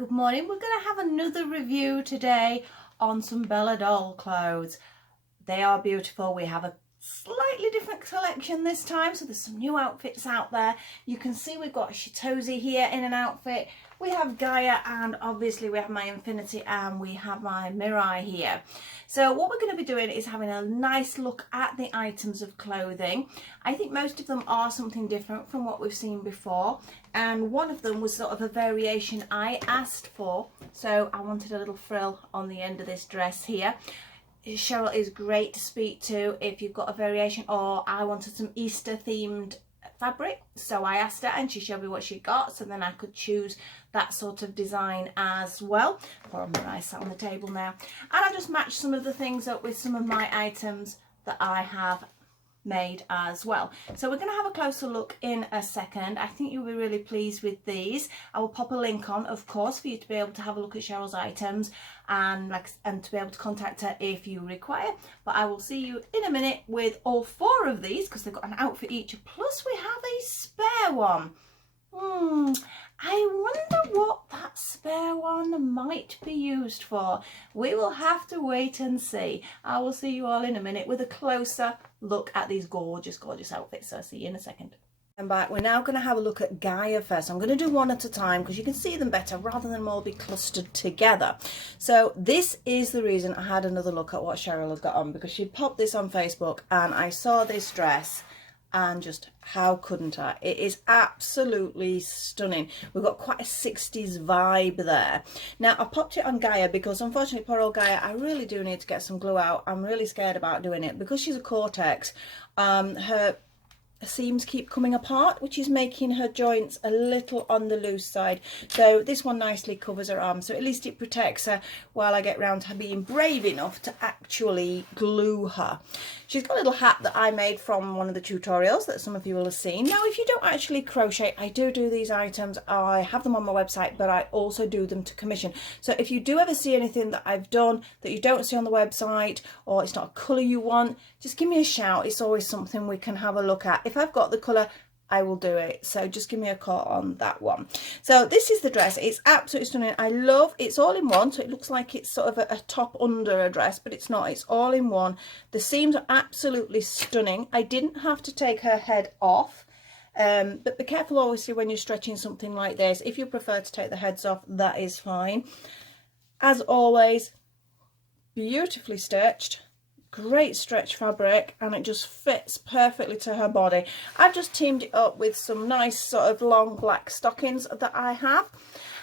Good morning. We're going to have another review today on some Bella doll clothes. They are beautiful. We have a slightly different collection this time, so there's some new outfits out there. You can see we've got Shitozi here in an outfit. We have Gaia, and obviously we have my Infinity, and we have my Mirai here. So what we're going to be doing is having a nice look at the items of clothing. I think most of them are something different from what we've seen before, and one of them was sort of a variation I asked for. So I wanted a little frill on the end of this dress here. Cheryl is great to speak to if you've got a variation, or I wanted some Easter themed fabric, so I asked her and she showed me what she got, so then I could choose that sort of design as well. Poor Mirai sat on the table now, and I just matched some of the things up with some of my items that I have made as well. So we're going to have a closer look in a second. I think you'll be really pleased with these. I will pop a link on, of course, for you to be able to have a look at Cheryl's items and to be able to contact her if you require. But I will see you in a minute with all four of these, because they've got an outfit each, plus we have a spare one. I wonder what that spare one might be used for. We will have to wait and see. I will see you all in a minute with a closer look at these gorgeous, gorgeous outfits. So I'll see you in a second. I'm back. We're now going to have a look at Gaia first. I'm going to do one at a time because you can see them better rather than them all be clustered together. So this is the reason I had another look at what Cheryl has got on, because she popped this on Facebook and I saw this dress. And just how couldn't I? It is absolutely stunning. We've got quite a 60s vibe there. Now I popped it on Gaia because unfortunately poor old Gaia, I really do need to get some glue out. I'm really scared about doing it because she's a Cortex. Her seams keep coming apart, which is making her joints a little on the loose side. So this one nicely covers her arm, so at least it protects her while I get round to her being brave enough to actually glue her. She's got a little hat that I made from one of the tutorials that some of you will have seen. Now if you don't actually crochet, I do these items. I have them on my website, but I also do them to commission. So if you do ever see anything that I've done that you don't see on the website, or it's not a colour you want, just give me a shout. It's always something we can have a look at. If I've got the colour, I will do it. So just give me a call on that one. So this is the dress. It's absolutely stunning. I love it's all in one, so it looks like it's sort of a top under a dress, but it's not. It's all in one. The seams are absolutely stunning. I didn't have to take her head off. But be careful obviously when you're stretching something like this. If you prefer to take the heads off, that is fine. As always, beautifully stitched. Great stretch fabric, and it just fits perfectly to her body. I've just teamed it up with some nice sort of long black stockings that I have,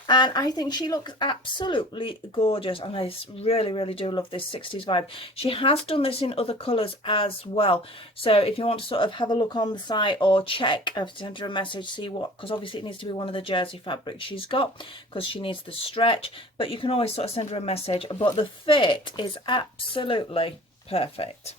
and I think she looks absolutely gorgeous, and I really do love this 60s vibe. She has done this in other colours as well, so if you want to sort of have a look on the site or check, I've sent her a message, see what, because obviously it needs to be one of the jersey fabrics she's got because she needs the stretch, but you can always sort of send her a message. But the fit is absolutely perfect.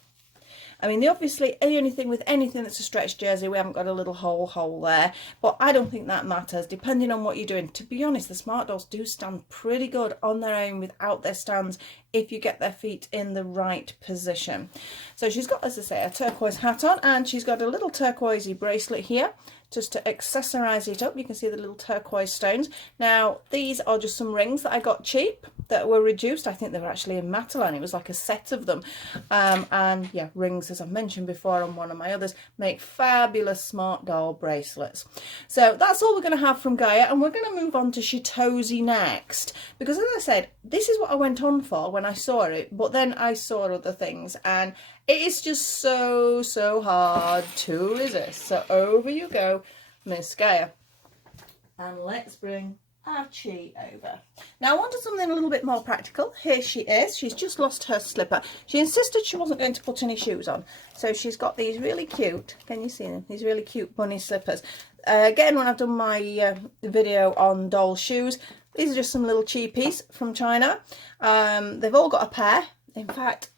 I mean, obviously the only thing with anything that's a stretch jersey, we haven't got a little hole there, but I don't think that matters depending on what you're doing. To be honest, the Smart Dolls do stand pretty good on their own without their stands if you get their feet in the right position. So she's got, as I say, a turquoise hat on, and she's got a little turquoisey bracelet here just to accessorize it up. You can see the little turquoise stones. Now these are just some rings that I got cheap that were reduced. I think they were actually in Matalan. It was like a set of them. And yeah, rings, as I've mentioned before on one of my others, make fabulous Smart Doll bracelets. So that's all we're going to have from Gaia, and we're going to move on to Shitozi next, because as I said, this is what I went on for when I saw it, but then I saw other things, and it is just so hard to resist. So over you go, Miss Gaia, and let's bring Archie over. Now I wanted something a little bit more practical. Here she is. She's just lost her slipper. She insisted she wasn't going to put any shoes on, so she's got these really cute, can you see them, these really cute bunny slippers. Again, when I've done my video on doll shoes, these are just some little cheapies from China. They've all got a pair. In fact,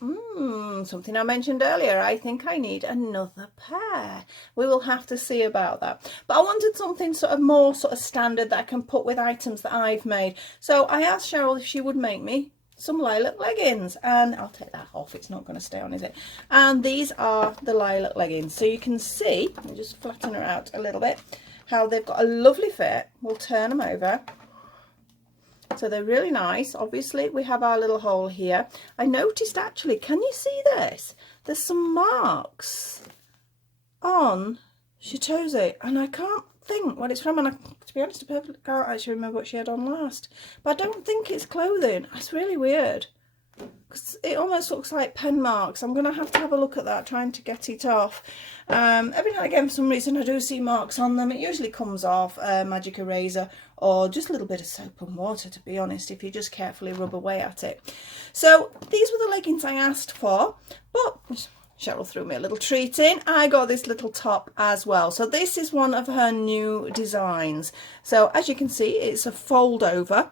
something I mentioned earlier, I think I need another pair. We will have to see about that. But I wanted something sort of more sort of standard that I can put with items that I've made. So I asked Cheryl if she would make me some lilac leggings, and I'll take that off. It's not going to stay on, is it? And these are the lilac leggings. So you can see, I'll just flatten her out a little bit, how they've got a lovely fit. We'll turn them over. So they're really nice. Obviously we have our little hole here. I noticed actually, can you see this? There's some marks on Chitose, and I can't think what it's from, and to be honest, I can't actually remember what she had on last, but I don't think it's clothing. It's really weird because it almost looks like pen marks. I'm gonna have to have a look at that, trying to get it off. Every now and again, for some reason, I do see marks on them. It usually comes off magic eraser or just a little bit of soap and water, to be honest, if you just carefully rub away at it. So these were the leggings I asked for, but Cheryl threw me a little treat in. I got this little top as well. So this is one of her new designs. So as you can see, it's a fold over.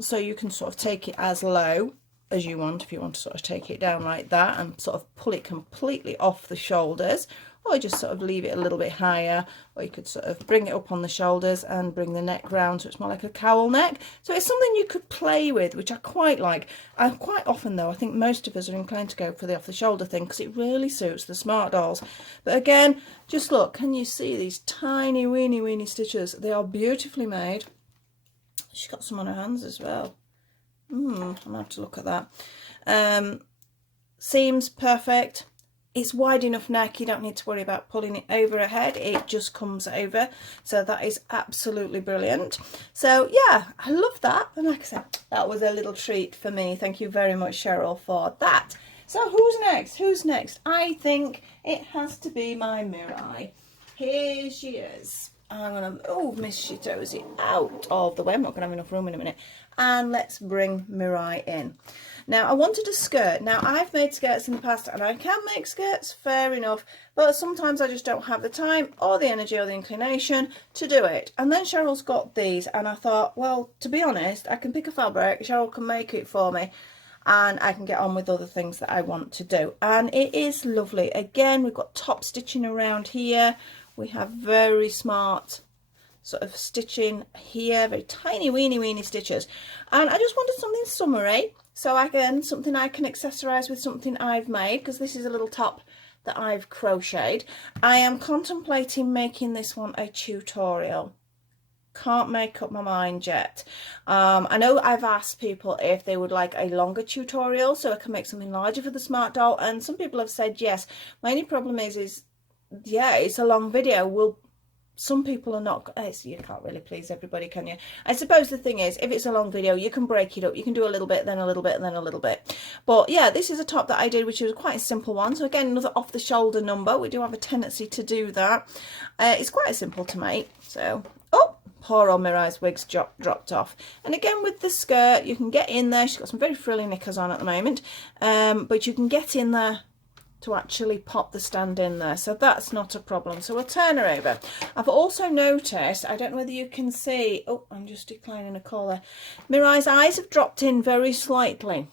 So you can sort of take it as low as you want, if you want to sort of take it down like that and sort of pull it completely off the shoulders, or just sort of leave it a little bit higher, or you could sort of bring it up on the shoulders and bring the neck round so it's more like a cowl neck. So it's something you could play with, which I quite like. And quite often though, I think most of us are inclined to go for the off the shoulder thing because it really suits the Smart Dolls. But again, just look, can you see these tiny weeny stitches? They are beautifully made. She's got some on her hands as well. I'm gonna have to look at that. Seams perfect. It's wide enough neck, you don't need to worry about pulling it over her head, it just comes over, so that is absolutely brilliant. So yeah, I love that, and like I said, that was a little treat for me. Thank you very much, Cheryl, for that. So who's next? I think it has to be my Mirai. Here she is. I'm going to move Miss Chitose out of the way. I'm not going to have enough room in a minute. And let's bring Mirai in. Now, I wanted a skirt. Now, I've made skirts in the past, and I can make skirts, fair enough. But sometimes I just don't have the time or the energy or the inclination to do it. And then Cheryl's got these, and I thought, well, to be honest, I can pick a fabric. Cheryl can make it for me, and I can get on with other things that I want to do. And it is lovely. Again, we've got top stitching around here. We have very smart sort of stitching here, very tiny weeny stitches. And I just wanted something summery, so again, something I can accessorize with something I've made, because this is a little top that I've crocheted. I am contemplating making this one a tutorial. Can't make up my mind yet. I know I've asked people if they would like a longer tutorial so I can make something larger for the Smart Doll, and some people have said yes. My only problem is yeah, it's a long video. Some people are not, you can't really please everybody, can you? I suppose the thing is, if it's a long video, you can break it up. You can do a little bit, then a little bit, and then a little bit. But yeah, this is a top that I did, which was quite a simple one. So again, another off the shoulder number. We do have a tendency to do that. It's quite simple to make. So, oh, poor old Mirai's wig's dropped off. And again, with the skirt, you can get in there. She's got some very frilly knickers on at the moment. But you can get in there to actually pop the stand in there, so that's not a problem. So we'll turn her over. I've also noticed, I don't know whether you can see, oh, I'm just declining a call there, Mirai's eyes have dropped in very slightly.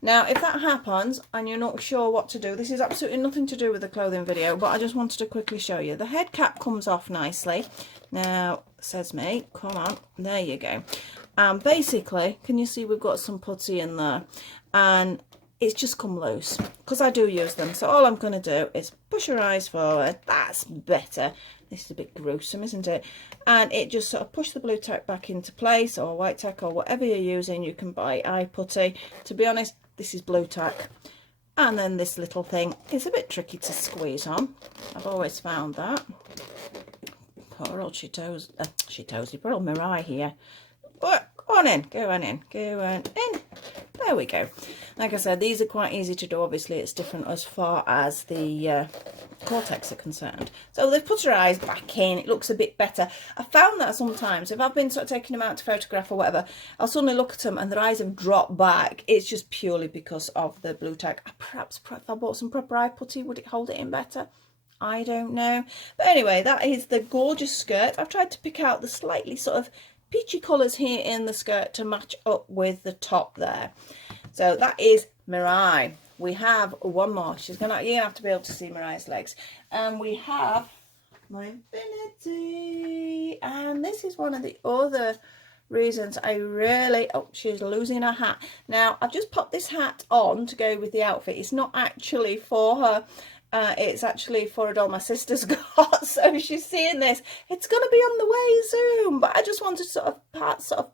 Now if that happens and you're not sure what to do, this is absolutely nothing to do with the clothing video, but I just wanted to quickly show you. The head cap comes off nicely. Now, says me, come on, there you go. And basically, can you see we've got some putty in there, and it's just come loose because I do use them. So all I'm going to do is push her eyes forward. That's better. This is a bit gruesome, isn't it? And it just sort of push the blue tack back into place, or white tack, or whatever you're using. You can buy eye putty. To be honest, this is blue tack. And then this little thing is a bit tricky to squeeze on. I've always found that. Poor old Chitose, poor old Mirai here. Go on in, go on in, go on in. There we go. Like I said, these are quite easy to do. Obviously, it's different as far as the cortex are concerned. So they've put her eyes back in. It looks a bit better. I found that sometimes, if I've been sort of taking them out to photograph or whatever, I'll suddenly look at them and their eyes have dropped back. It's just purely because of the blue tack. Perhaps if I bought some proper eye putty, would it hold it in better? I don't know. But anyway, that is the gorgeous skirt. I've tried to pick out the slightly sort of peachy colours here in the skirt to match up with the top there. So that is Mirai. We have one more. You're gonna have to be able to see Mirai's legs. And we have my Infinity. And this is one of the other reasons I really, oh, she's losing her hat. Now I've just popped this hat on to go with the outfit. It's not actually for her. It's actually for a doll my sister's got, so she's seeing this. It's going to be on the way soon, but I just want to sort of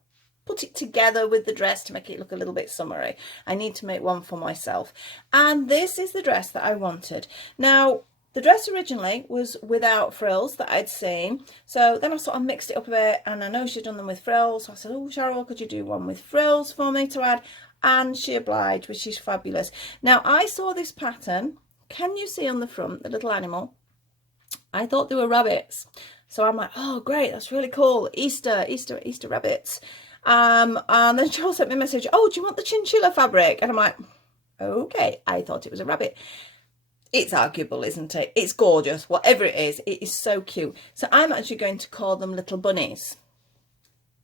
put it together with the dress to make it look a little bit summery. I need to make one for myself. And this is the dress that I wanted. Now, the dress originally was without frills that I'd seen. So then I sort of mixed it up a bit, and I know she'd done them with frills. So I said, oh, Cheryl, could you do one with frills for me to add? And she obliged, which is fabulous. Now, I saw this pattern. Can you see on the front, the little animal? I thought they were rabbits. So I'm like, oh, great, that's really cool. Easter rabbits. And then Cheryl sent me a message, oh, do you want the chinchilla fabric? And I'm like, okay, I thought it was a rabbit. It's arguable, isn't it? It's gorgeous. Whatever it is so cute. So I'm actually going to call them little bunnies.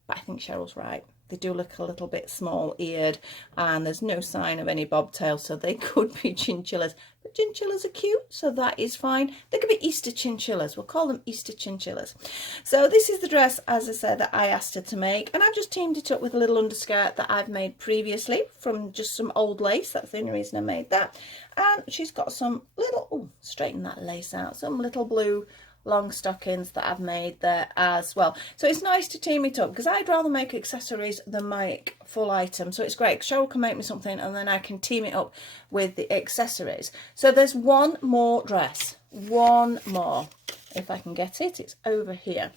But I think Cheryl's right. They do look a little bit small-eared, and there's no sign of any bobtail, so they could be chinchillas. But chinchillas are cute, so that is fine. They could be Easter chinchillas. We'll call them Easter chinchillas. So this is the dress, as I said, that I asked her to make, and I've just teamed it up with a little underskirt that I've made previously from just some old lace. That's the only reason I made that. And she's got some little, oh, straighten that lace out, some little blue long stockings that I've made there as well. So it's nice to team it up, because I'd rather make accessories than make full items. So it's great. Cheryl can make me something and then I can team it up with the accessories. So there's one more dress, one more, if I can get it. It's over here.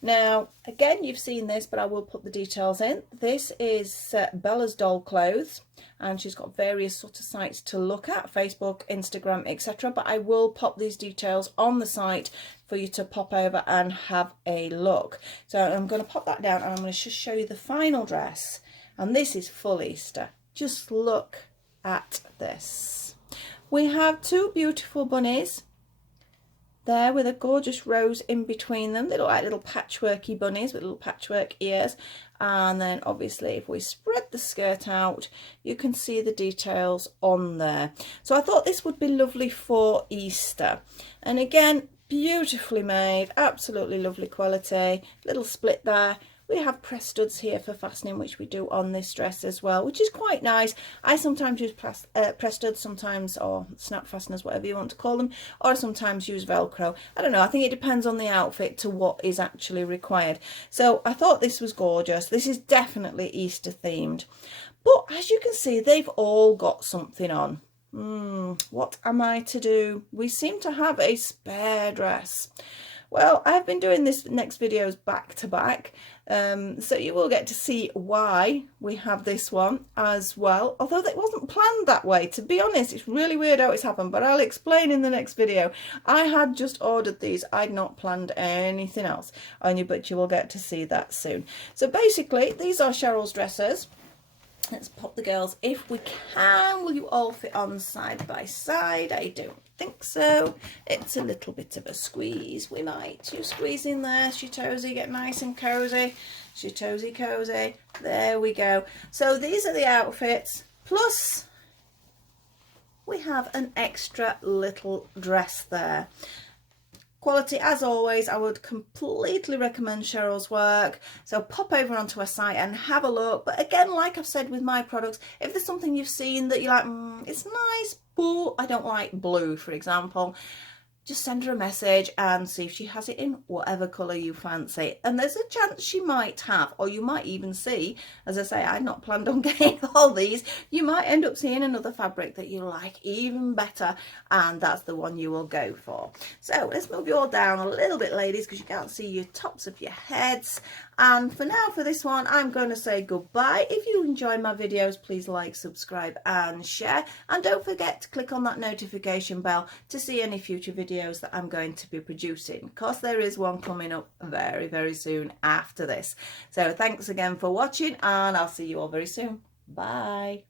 Now, again, you've seen this, but I will put the details in. This is Bella's Doll Clothes, and she's got various sort of sites to look at, Facebook, Instagram, etc. But I will pop these details on the site for you to pop over and have a look. So I'm going to pop that down, and I'm going to just show you the final dress. And this is full Easter. Just look at this. We have two beautiful bunnies there with a gorgeous rose in between them. They look like little patchworky bunnies with little patchwork ears. And then obviously if we spread the skirt out, you can see the details on there. So I thought this would be lovely for Easter. And again, beautifully made, absolutely lovely quality. Little split there. We have press studs here for fastening, which we do on this dress as well, which is quite nice. I sometimes use press studs, sometimes, or snap fasteners, whatever you want to call them, or sometimes use Velcro. I don't know, I think it depends on the outfit to what is actually required. So I thought this was gorgeous. This is definitely Easter themed. But as you can see, they've all got something on. What am I to do? We seem to have a spare dress. Well, I've been doing this next videos back to back, so you will get to see why we have this one as well, although it wasn't planned that way. To be honest, it's really weird how it's happened, but I'll explain in the next video. I had just ordered these. I'd not planned anything else on you, but you will get to see that soon. So basically, these are Cheryl's dresses. Let's pop the girls, if we can. Will you all fit on side by side? I don't think so. It's a little bit of a squeeze. We might. You squeeze in there, Shitozy, get nice and cozy. Shitozy cozy. There we go. So these are the outfits. Plus, we have an extra little dress there. Quality, as always, I would completely recommend Cheryl's work. So pop over onto her site and have a look. But again, like I've said with my products, if there's something you've seen that you're like, it's nice, but I don't like blue, for example, just send her a message and see if she has it in whatever colour you fancy. And there's a chance she might have, or you might even see, as I say, I'd not planned on getting all these, you might end up seeing another fabric that you like even better, and that's the one you will go for. So let's move you all down a little bit, ladies, because you can't see your tops of your heads. And for now, for this one, I'm going to say goodbye. If you enjoy my videos, please like, subscribe and share. And don't forget to click on that notification bell to see any future videos that I'm going to be producing. Of course, there is one coming up very, very soon after this. So thanks again for watching, and I'll see you all very soon. Bye.